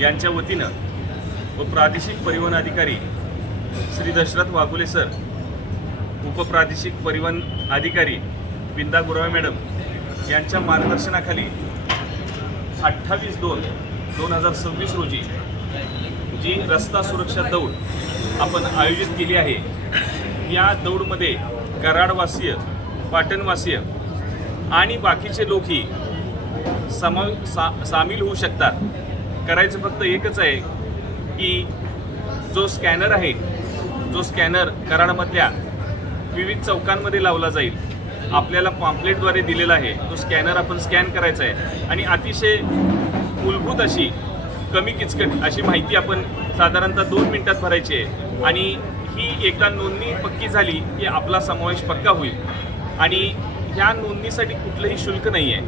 यांच्या वतीनं व प्रादेशिक परिवहन अधिकारी श्री दशरथ वाघुले सर, उपप्रादेशिक परिवहन अधिकारी बिंदा गुरवे मॅडम यांच्या मार्गदर्शनाखाली 28/2/2026 रोजी जी रस्ता सुरक्षा दौड आपण आयोजित केली आहे, या दौडमध्ये कराडवासीय, पाटणवासीय आणि बाकीचे लोकही सामील होऊ शकतात. करायचं फक्त एकच आहे की जो स्कॅनर आहे, जो स्कॅनर कराडमधल्या विविध चौकांमध्ये लावला जाईल, आपल्याला पॉम्पलेटद्वारे दिलेला आहे, तो स्कॅनर आपण स्कॅन करायचा आहे आणि अतिशय मूलभूत अशी कमी किचकट अशी माहिती आपण साधारणतः 2 मिनिटात भरायची आहे आणि ही एकदा नोंदणी पक्की झाली की आपला समावेश पक्का होईल. आणि ह्या नोंदणीसाठी कुठलंही शुल्क नाही आहे,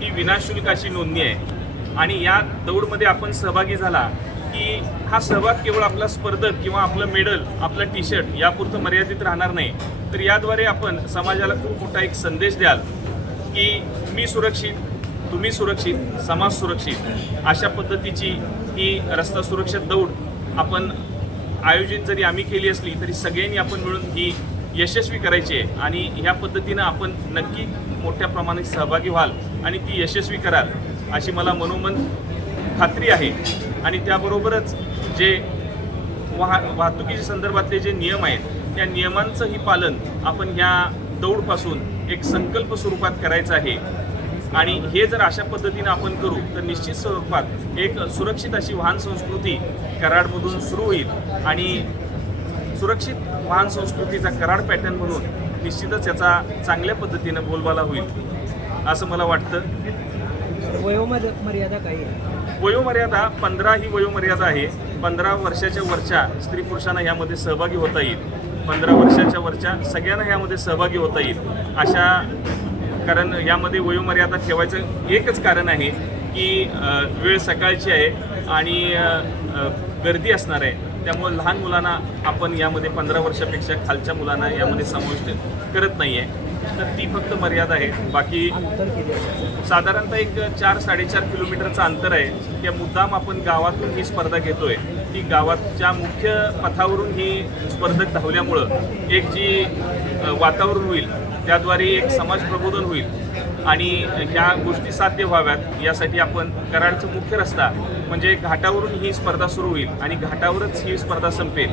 ही विनाशुल्क अशी नोंदणी आहे. आणि या दौडमध्ये आपण सहभागी झाला की हा सहभाग केवळ आपला स्पर्धक किंवा आपलं मेडल, आपलं टी-शर्ट यापुरतं मर्यादित राहणार नाही, तर याद्वारे आपण समाजाला खूप मोठा एक संदेश द्याल की मी सुरक्षित, तुम्ही सुरक्षित, समाज सुरक्षित. अशा पद्धतीची ही रस्ता सुरक्षा दौड आपण आयोजित जरी आम्ही केली असली तरी सगळ्यांनी आपण मिळून ही यशस्वी करायची आहे. आणि ह्या पद्धतीनं आपण नक्की मोठ्या प्रमाणात सहभागी व्हाल आणि ती यशस्वी कराल अशी मला मनोमन खात्री आहे. आणि त्याबरोबरच जे वाहतुकीच्या संदर्भातले जे नियम आहेत, त्या नियमांचंही पालन आपण ह्या दौडपासून एक संकल्प स्वरूपात करायचं आहे. आणि हे जर अशा पद्धतीनं आपण करू तर निश्चित स्वरूपात एक सुरक्षित अशी वाहन संस्कृती कराडमधून सुरू होईल आणि सुरक्षित वाहन संस्कृतीचा कराड पॅटर्न म्हणून निश्चितच याचा चांगल्या पद्धतीनं बोलबाला होईल असं मला वाटतं. वयोमर्यादा काही आहे? वयोमर्यादा 15 ही वयोमर्यादा आहे. 15 वर्षाच्या वरच्या स्त्री पुरुषांना यामध्ये सहभागी होता येईल. 15 वर्षाच्या वरच्या सगळ्यांना यामध्ये सहभागी होता येईल अशा, कारण यामध्ये वयोमर्यादा ठेवायचं एकच कारण आहे की वेळ सकाळची आहे आणि गर्दी असणार आहे, त्यामुळे लहान मुलांना आपण यामध्ये 15 वर्षापेक्षा खालच्या मुलांना यामध्ये समाविष्ट करत नाही आहे. तर ती फक्त मर्यादा आहे. बाकी साधारणतः एक 4-4.5 किलोमीटरचं अंतर आहे. त्या मुद्दाम आपण गावातून ही स्पर्धा घेतोय. ती गावाच्या मुख्य पथावरून ही स्पर्धक धावल्यामुळं एक जी वातावरण होईल, त्याद्वारे एक समाज प्रबोधन होईल आणि ह्या गोष्टी साध्य व्हाव्यात यासाठी आपण कराडचा मुख्य रस्ता म्हणजे घाटावरून ही स्पर्धा सुरू होईल आणि घाटावरच ही स्पर्धा संपेल.